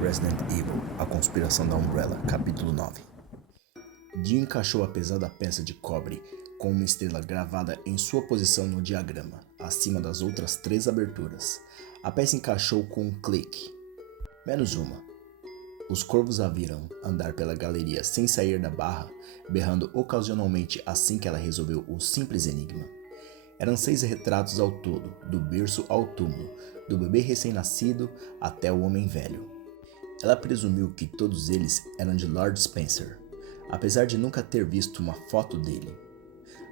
Resident Evil, A Conspiração da Umbrella, capítulo 9. Jill encaixou a pesada peça de cobre com uma estrela gravada em sua posição no diagrama, acima das outras 3 aberturas. A peça encaixou com um clique. Menos uma. Os corvos a viram andar pela galeria sem sair da barra, berrando ocasionalmente assim que ela resolveu o simples enigma. Eram 6 retratos ao todo, do berço ao túmulo, do bebê recém-nascido até o homem velho. Ela presumiu que todos eles eram de Lord Spencer, apesar de nunca ter visto uma foto dele.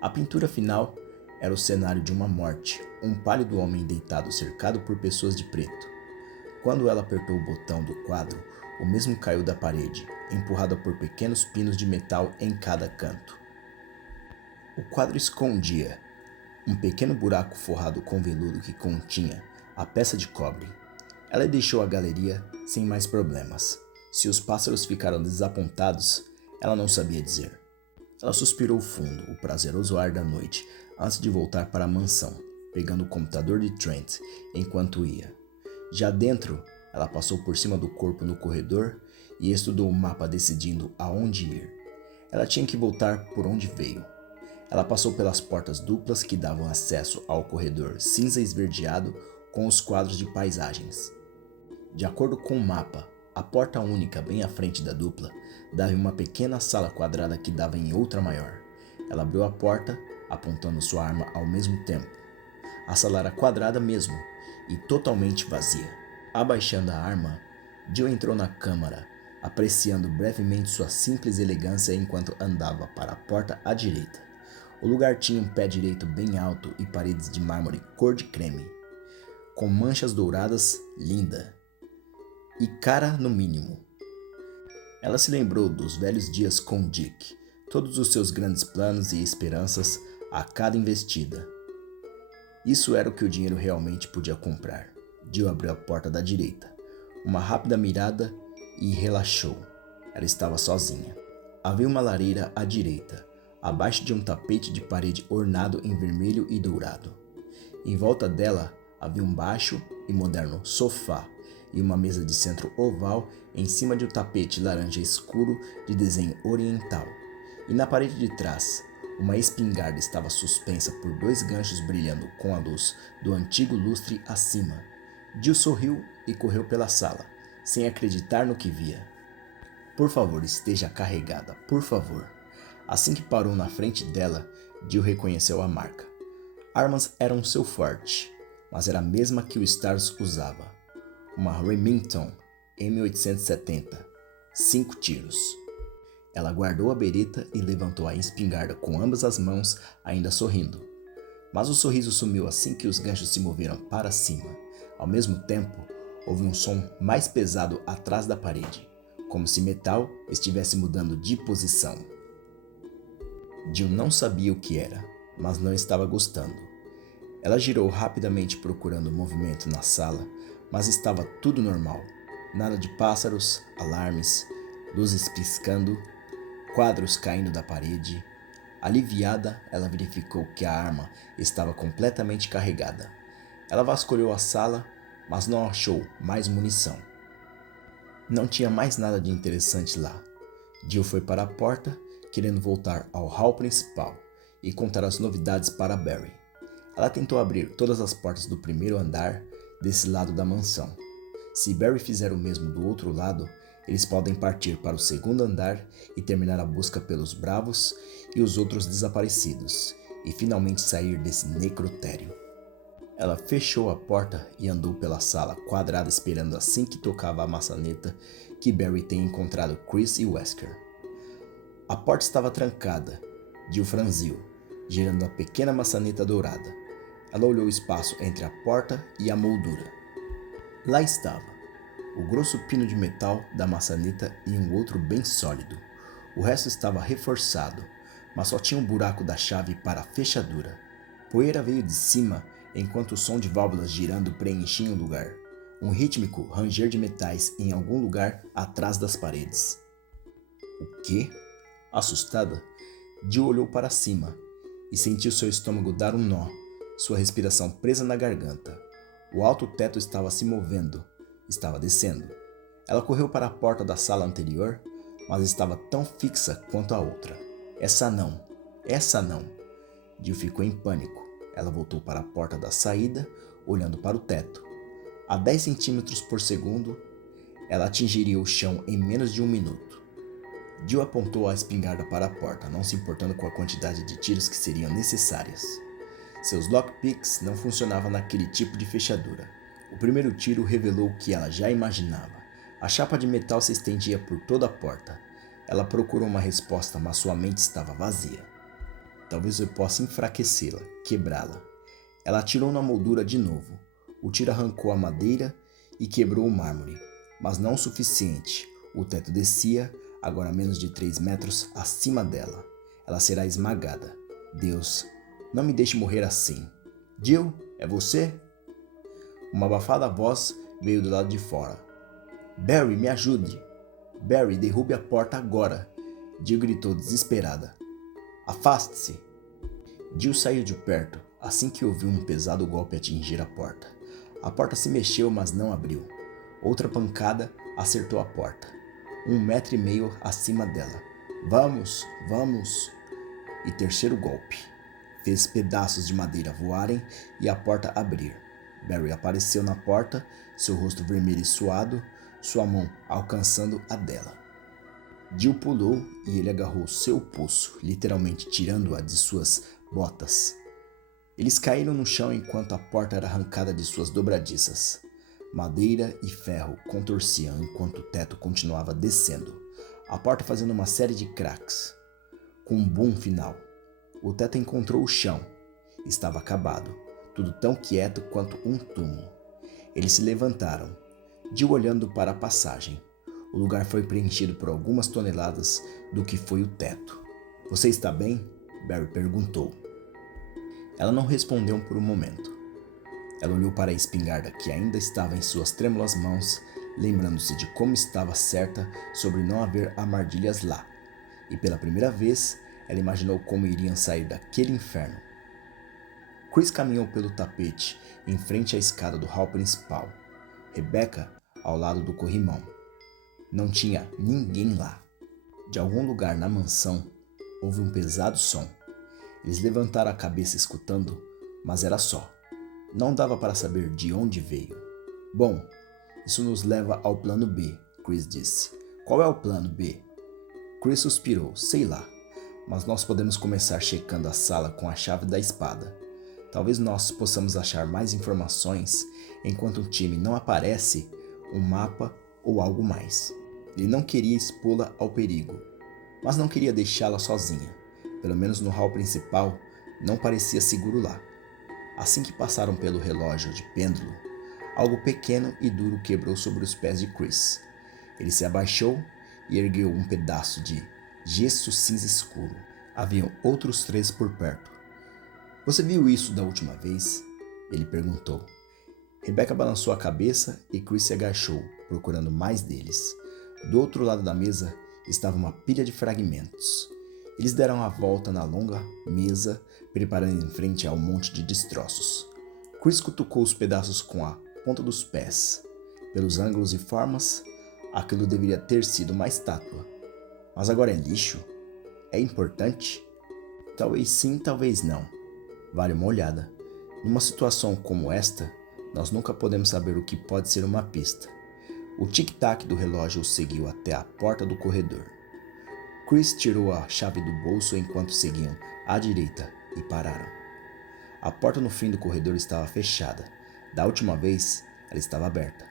A pintura final era o cenário de uma morte, um pálido homem deitado cercado por pessoas de preto. Quando ela apertou o botão do quadro, o mesmo caiu da parede, empurrado por pequenos pinos de metal em cada canto. O quadro escondia um pequeno buraco forrado com veludo que continha a peça de cobre. Ela deixou a galeria sem mais problemas. Se os pássaros ficaram desapontados, ela não sabia dizer. Ela suspirou fundo, o prazeroso ar da noite, antes de voltar para a mansão, pegando o computador de Trent enquanto ia. Já dentro, ela passou por cima do corpo no corredor e estudou o mapa decidindo aonde ir. Ela tinha que voltar por onde veio. Ela passou pelas portas duplas que davam acesso ao corredor cinza esverdeado com os quadros de paisagens. De acordo com o mapa, a porta única bem à frente da dupla dava em uma pequena sala quadrada que dava em outra maior. Ela abriu a porta, apontando sua arma ao mesmo tempo. A sala era quadrada mesmo e totalmente vazia. Abaixando a arma, Jill entrou na câmara, apreciando brevemente sua simples elegância enquanto andava para a porta à direita. O lugar tinha um pé direito bem alto e paredes de mármore cor de creme, com manchas douradas linda. E cara no mínimo. Ela se lembrou dos velhos dias com Dick, todos os seus grandes planos e esperanças a cada investida. Isso era o que o dinheiro realmente podia comprar. Jill abriu a porta da direita, uma rápida mirada e relaxou. Ela estava sozinha. Havia uma lareira à direita, abaixo de um tapete de parede ornado em vermelho e dourado. Em volta dela havia um baixo e moderno sofá e uma mesa de centro oval em cima de um tapete laranja escuro de desenho oriental. E na parede de trás, uma espingarda estava suspensa por 2 ganchos brilhando com a luz do antigo lustre acima. Jill sorriu e correu pela sala, sem acreditar no que via. Por favor, esteja carregada, por favor. Assim que parou na frente dela, Jill reconheceu a marca. Armas eram seu forte, mas era a mesma que o Stars usava. Uma Remington M870, 5 tiros. Ela guardou a bereta e levantou a espingarda com ambas as mãos, ainda sorrindo. Mas o sorriso sumiu assim que os ganchos se moveram para cima. Ao mesmo tempo, houve um som mais pesado atrás da parede, como se metal estivesse mudando de posição. Jill não sabia o que era, mas não estava gostando. Ela girou rapidamente procurando movimento na sala, mas estava tudo normal. Nada de pássaros, alarmes, luzes piscando, quadros caindo da parede. Aliviada, ela verificou que a arma estava completamente carregada. Ela vasculhou a sala, mas não achou mais munição. Não tinha mais nada de interessante lá. Jill foi para a porta, querendo voltar ao hall principal e contar as novidades para Barry. Ela tentou abrir todas as portas do primeiro andar desse lado da mansão. Se Barry fizer o mesmo do outro lado, eles podem partir para o segundo andar e terminar a busca pelos bravos e os outros desaparecidos, e finalmente sair desse necrotério. Ela fechou a porta e andou pela sala quadrada esperando assim que tocava a maçaneta que Barry tenha encontrado Chris e Wesker. A porta estava trancada. Jill franziu, girando a pequena maçaneta dourada. Ela olhou o espaço entre a porta e a moldura. Lá estava, o grosso pino de metal da maçaneta e um outro bem sólido. O resto estava reforçado, mas só tinha um buraco da chave para a fechadura. Poeira veio de cima enquanto o som de válvulas girando preenchia o lugar. Um rítmico ranger de metais em algum lugar atrás das paredes. O quê? Assustada, Jill olhou para cima e sentiu seu estômago dar um nó, sua respiração presa na garganta. O alto teto estava se movendo, estava descendo. Ela correu para a porta da sala anterior, mas estava tão fixa quanto a outra. Essa não, essa não. Jill ficou em pânico. Ela voltou para a porta da saída, olhando para o teto. A 10 centímetros por segundo, ela atingiria o chão em menos de 1 minuto. Jill apontou a espingarda para a porta, não se importando com a quantidade de tiros que seriam necessárias. Seus lockpicks não funcionavam naquele tipo de fechadura. O primeiro tiro revelou o que ela já imaginava. A chapa de metal se estendia por toda a porta. Ela procurou uma resposta, mas sua mente estava vazia. Talvez eu possa enfraquecê-la, quebrá-la. Ela atirou na moldura de novo. O tiro arrancou a madeira e quebrou o mármore, mas não o suficiente. O teto descia, agora a menos de 3 metros acima dela. Ela será esmagada. Deus, não me deixe morrer assim. Jill, é você? Uma abafada voz veio do lado de fora. Barry, me ajude. Barry, derrube a porta agora. Jill gritou desesperada. Afaste-se. Jill saiu de perto assim que ouviu um pesado golpe atingir a porta. A porta se mexeu, mas não abriu. Outra pancada acertou a porta, 1,5 metros acima dela. Vamos, vamos! E terceiro golpe. Fez pedaços de madeira voarem e a porta abrir. Barry apareceu na porta, seu rosto vermelho e suado, sua mão alcançando a dela. Jill pulou e ele agarrou seu pulso, literalmente tirando-a de suas botas. Eles caíram no chão enquanto a porta era arrancada de suas dobradiças. Madeira e ferro contorciam enquanto o teto continuava descendo, a porta fazendo uma série de cracks. Com um boom final, o teto encontrou o chão. Estava acabado, tudo tão quieto quanto um túmulo. Eles se levantaram, Jill olhando para a passagem. O lugar foi preenchido por algumas toneladas do que foi o teto. Você está bem? Barry perguntou. Ela não respondeu por um momento. Ela olhou para a espingarda que ainda estava em suas trêmulas mãos, lembrando-se de como estava certa sobre não haver armadilhas lá. E pela primeira vez, ela imaginou como iriam sair daquele inferno. Chris caminhou pelo tapete em frente à escada do hall principal. Rebecca ao lado do corrimão. Não tinha ninguém lá. De algum lugar na mansão, houve um pesado som. Eles levantaram a cabeça escutando, mas era só. Não dava para saber de onde veio. Bom, isso nos leva ao plano B, Chris disse. Qual é o plano B? Chris suspirou, sei lá, mas nós podemos começar checando a sala com a chave da espada. Talvez nós possamos achar mais informações enquanto o time não aparece, um mapa ou algo mais. Ele não queria expô-la ao perigo, mas não queria deixá-la sozinha. Pelo menos no hall principal, não parecia seguro lá. Assim que passaram pelo relógio de pêndulo, algo pequeno e duro quebrou sobre os pés de Chris. Ele se abaixou e ergueu um pedaço de gesso cinza escuro. Haviam outros 3 por perto. Você viu isso da última vez? Ele perguntou. Rebecca balançou a cabeça e Chris se agachou, procurando mais deles. Do outro lado da mesa estava uma pilha de fragmentos. Eles deram a volta na longa mesa, preparando em frente ao monte de destroços. Chris cutucou os pedaços com a ponta dos pés. Pelos ângulos e formas, aquilo deveria ter sido uma estátua. Mas agora é lixo? É importante? Talvez sim, talvez não. Vale uma olhada. Numa situação como esta, nós nunca podemos saber o que pode ser uma pista. O tic-tac do relógio o seguiu até a porta do corredor. Chris tirou a chave do bolso enquanto seguiam à direita e pararam. A porta no fim do corredor estava fechada. Da última vez, ela estava aberta.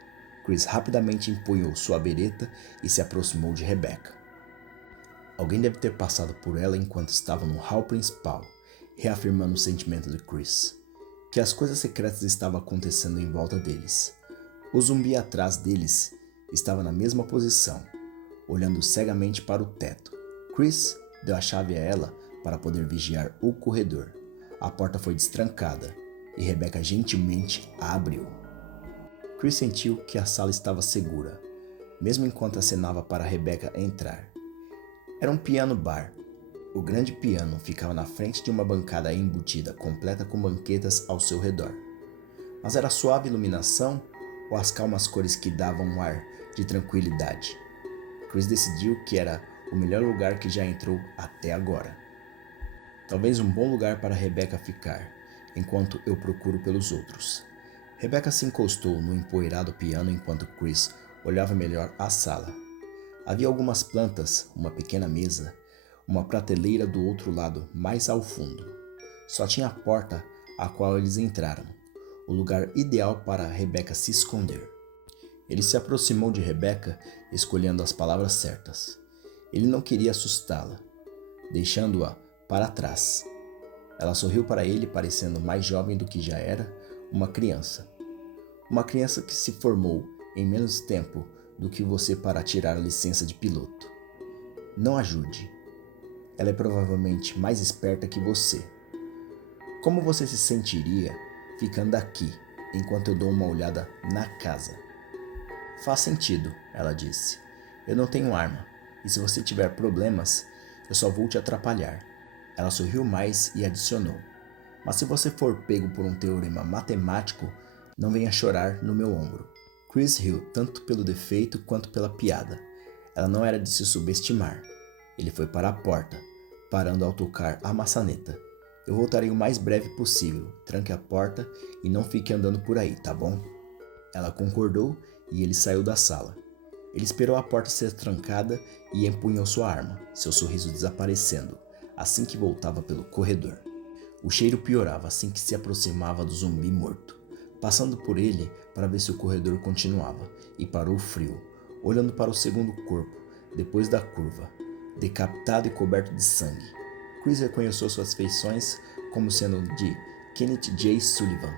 Chris rapidamente empunhou sua bereta e se aproximou de Rebecca. Alguém deve ter passado por ela enquanto estava no hall principal, reafirmando o sentimento de Chris, que as coisas secretas estavam acontecendo em volta deles. O zumbi atrás deles estava na mesma posição, olhando cegamente para o teto. Chris deu a chave a ela para poder vigiar o corredor. A porta foi destrancada e Rebecca gentilmente a abriu. Chris sentiu que a sala estava segura, mesmo enquanto acenava para Rebecca entrar. Era um piano bar. O grande piano ficava na frente de uma bancada embutida, completa com banquetas ao seu redor. Mas era a suave iluminação ou as calmas cores que davam um ar de tranquilidade? Chris decidiu que era o melhor lugar que já entrou até agora. Talvez um bom lugar para Rebecca ficar, enquanto eu procuro pelos outros. Rebecca se encostou no empoeirado piano enquanto Chris olhava melhor a sala. Havia algumas plantas, uma pequena mesa, uma prateleira do outro lado, mais ao fundo. Só tinha a porta a qual eles entraram, o lugar ideal para Rebecca se esconder. Ele se aproximou de Rebecca, escolhendo as palavras certas. Ele não queria assustá-la, deixando-a para trás. Ela sorriu para ele, parecendo mais jovem do que já era, uma criança. Uma criança que se formou em menos tempo do que você para tirar a licença de piloto. Não ajude. Ela é provavelmente mais esperta que você. Como você se sentiria ficando aqui enquanto eu dou uma olhada na casa? Faz sentido, ela disse. Eu não tenho arma, e se você tiver problemas, eu só vou te atrapalhar. Ela sorriu mais e adicionou. Mas se você for pego por um teorema matemático, não venha chorar no meu ombro. Chris riu tanto pelo defeito quanto pela piada. Ela não era de se subestimar. Ele foi para a porta, parando ao tocar a maçaneta. Eu voltarei o mais breve possível. Tranque a porta e não fique andando por aí, tá bom? Ela concordou e ele saiu da sala. Ele esperou a porta ser trancada e empunhou sua arma, seu sorriso desaparecendo, assim que voltava pelo corredor. O cheiro piorava assim que se aproximava do zumbi morto, passando por ele para ver se o corredor continuava, e parou frio, olhando para o segundo corpo, depois da curva, decapitado e coberto de sangue. Chris reconheceu suas feições como sendo de Kenneth J. Sullivan,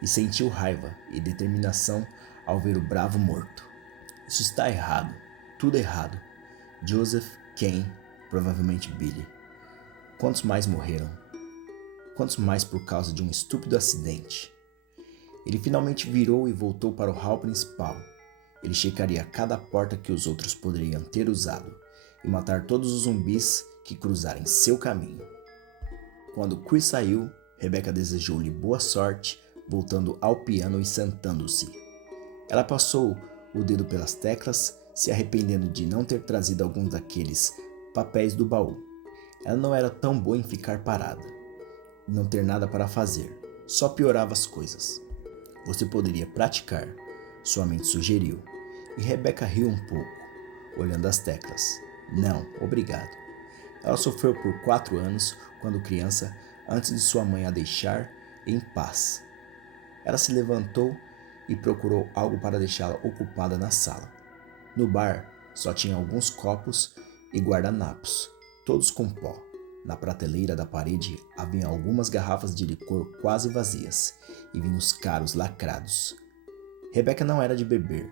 e sentiu raiva e determinação ao ver o bravo morto. Isso está errado, tudo errado. Joseph, Ken, provavelmente Billy. Quantos mais morreram? Quantos mais por causa de um estúpido acidente? Ele finalmente virou e voltou para o hall principal. Ele checaria cada porta que os outros poderiam ter usado e matar todos os zumbis que cruzarem seu caminho. Quando Chris saiu, Rebecca desejou-lhe boa sorte, voltando ao piano e sentando-se. Ela passou o dedo pelas teclas, se arrependendo de não ter trazido alguns daqueles papéis do baú. Ela não era tão boa em ficar parada, não ter nada para fazer, só piorava as coisas. Você poderia praticar, sua mente sugeriu, e Rebecca riu um pouco, olhando as teclas. Não, obrigado. Ela sofreu por 4 anos quando criança, antes de sua mãe a deixar em paz. Ela se levantou e procurou algo para deixá-la ocupada na sala. No bar, só tinha alguns copos e guardanapos, todos com pó. Na prateleira da parede havia algumas garrafas de licor quase vazias e vinhos caros lacrados. Rebecca não era de beber,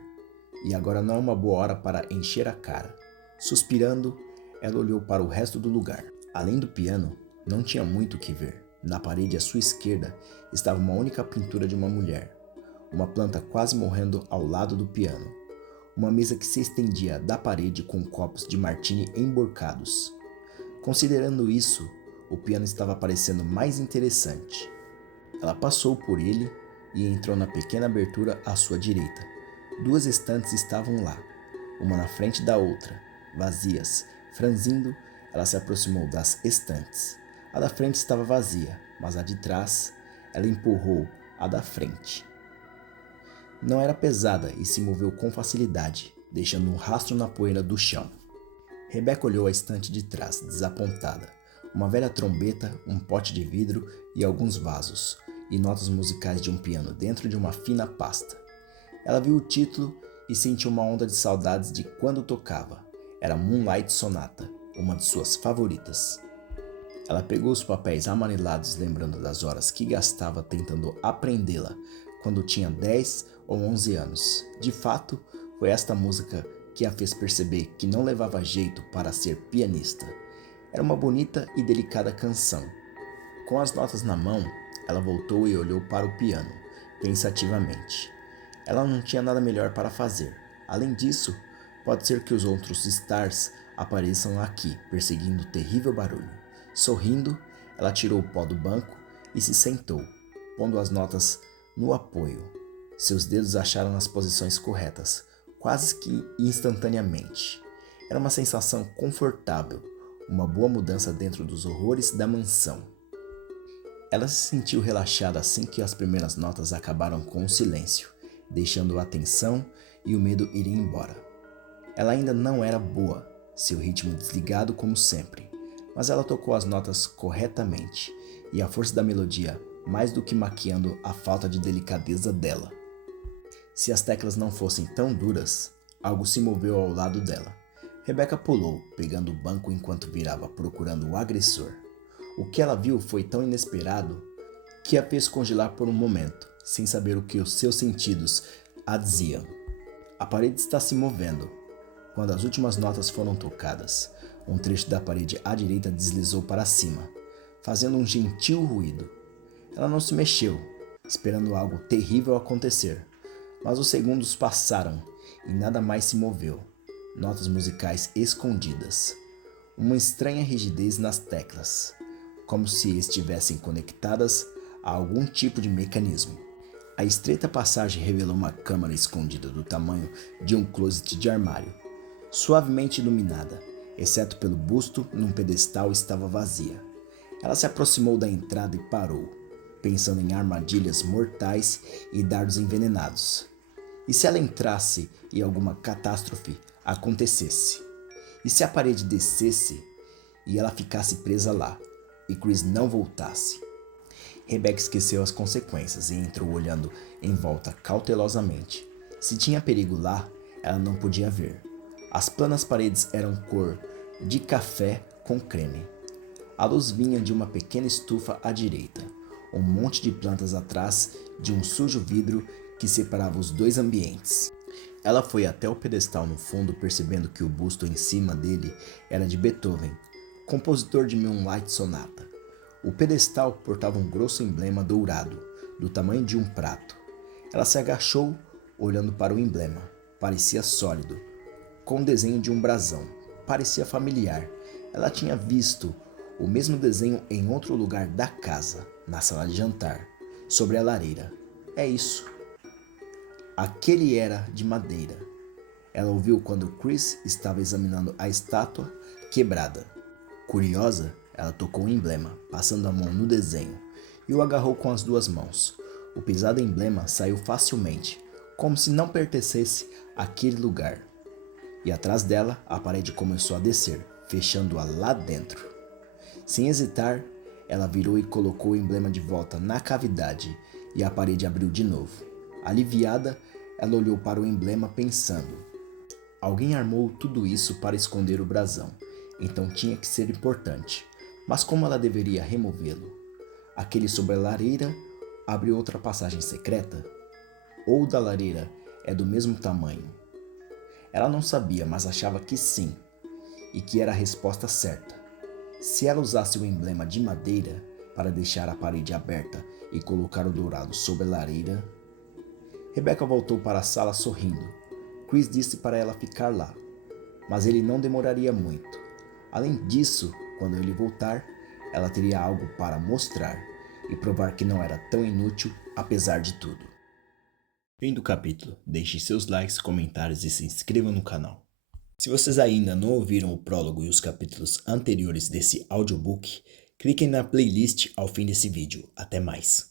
e agora não é uma boa hora para encher a cara. Suspirando, ela olhou para o resto do lugar. Além do piano, não tinha muito o que ver. Na parede à sua esquerda estava uma única pintura de uma mulher, uma planta quase morrendo ao lado do piano, uma mesa que se estendia da parede com copos de martini emborcados. Considerando isso, o piano estava parecendo mais interessante. Ela passou por ele e entrou na pequena abertura à sua direita. 2 estantes estavam lá, uma na frente da outra, vazias. Franzindo, ela se aproximou das estantes. A da frente estava vazia, mas a de trás, ela empurrou a da frente. Não era pesada e se moveu com facilidade, deixando um rastro na poeira do chão. Rebecca olhou a estante de trás, desapontada. Uma velha trombeta, um pote de vidro e alguns vasos, e notas musicais de um piano dentro de uma fina pasta. Ela viu o título e sentiu uma onda de saudades de quando tocava. Era Moonlight Sonata, uma de suas favoritas. Ela pegou os papéis amarelados, lembrando das horas que gastava tentando aprendê-la quando tinha 10 ou 11 anos. De fato, foi esta música que a fez perceber que não levava jeito para ser pianista. Era uma bonita e delicada canção. Com as notas na mão, ela voltou e olhou para o piano, pensativamente. Ela não tinha nada melhor para fazer. Além disso, pode ser que os outros stars apareçam aqui, perseguindo o terrível barulho. Sorrindo, ela tirou o pó do banco e se sentou, pondo as notas no apoio. Seus dedos acharam as posições corretas, quase que instantaneamente. Era uma sensação confortável, uma boa mudança dentro dos horrores da mansão. Ela se sentiu relaxada assim que as primeiras notas acabaram com o silêncio, deixando a tensão e o medo irem embora. Ela ainda não era boa, seu ritmo desligado como sempre, mas ela tocou as notas corretamente, e a força da melodia mais do que maquiando a falta de delicadeza dela. Se as teclas não fossem tão duras, algo se moveu ao lado dela. Rebecca pulou, pegando o banco enquanto virava procurando o agressor. O que ela viu foi tão inesperado que a fez congelar por um momento, sem saber o que os seus sentidos a diziam. A parede está se movendo. Quando as últimas notas foram tocadas, um trecho da parede à direita deslizou para cima, fazendo um gentil ruído. Ela não se mexeu, esperando algo terrível acontecer, mas os segundos passaram e nada mais se moveu. Notas musicais escondidas. Uma estranha rigidez nas teclas, como se estivessem conectadas a algum tipo de mecanismo. A estreita passagem revelou uma câmara escondida do tamanho de um closet de armário, suavemente iluminada, exceto pelo busto num pedestal estava vazia. Ela se aproximou da entrada e parou, pensando em armadilhas mortais e dardos envenenados. E se ela entrasse e alguma catástrofe acontecesse? E se a parede descesse e ela ficasse presa lá, e Chris não voltasse? Rebecca esqueceu as consequências e entrou olhando em volta cautelosamente. Se tinha perigo lá, ela não podia ver. As planas paredes eram cor de café com creme. A luz vinha de uma pequena estufa à direita, um monte de plantas atrás de um sujo vidro que separava os dois ambientes. Ela foi até o pedestal no fundo, percebendo que o busto em cima dele era de Beethoven, compositor de Moonlight Sonata. O pedestal portava um grosso emblema dourado, do tamanho de um prato. Ela se agachou, olhando para o emblema. Parecia sólido, com o desenho de um brasão. Parecia familiar. Ela tinha visto o mesmo desenho em outro lugar da casa, na sala de jantar, sobre a lareira. É isso. Aquele era de madeira. Ela ouviu quando Chris estava examinando a estátua quebrada. Curiosa, ela tocou o emblema, passando a mão no desenho, e o agarrou com as duas mãos. O pesado emblema saiu facilmente, como se não pertencesse àquele lugar. E atrás dela, a parede começou a descer, fechando-a lá dentro. Sem hesitar, ela virou e colocou o emblema de volta na cavidade, e a parede abriu de novo. Aliviada, ela olhou para o emblema pensando. Alguém armou tudo isso para esconder o brasão, então tinha que ser importante. Mas como ela deveria removê-lo? Aquele sobre a lareira abriu outra passagem secreta? Ou o da lareira é do mesmo tamanho? Ela não sabia, mas achava que sim, e que era a resposta certa. Se ela usasse o emblema de madeira para deixar a parede aberta e colocar o dourado sobre a lareira... Rebecca voltou para a sala sorrindo. Chris disse para ela ficar lá, mas ele não demoraria muito. Além disso, quando ele voltar, ela teria algo para mostrar e provar que não era tão inútil apesar de tudo. Fim do capítulo. Deixe seus likes, comentários e se inscrevam no canal. Se vocês ainda não ouviram o prólogo e os capítulos anteriores desse audiobook, cliquem na playlist ao fim desse vídeo. Até mais!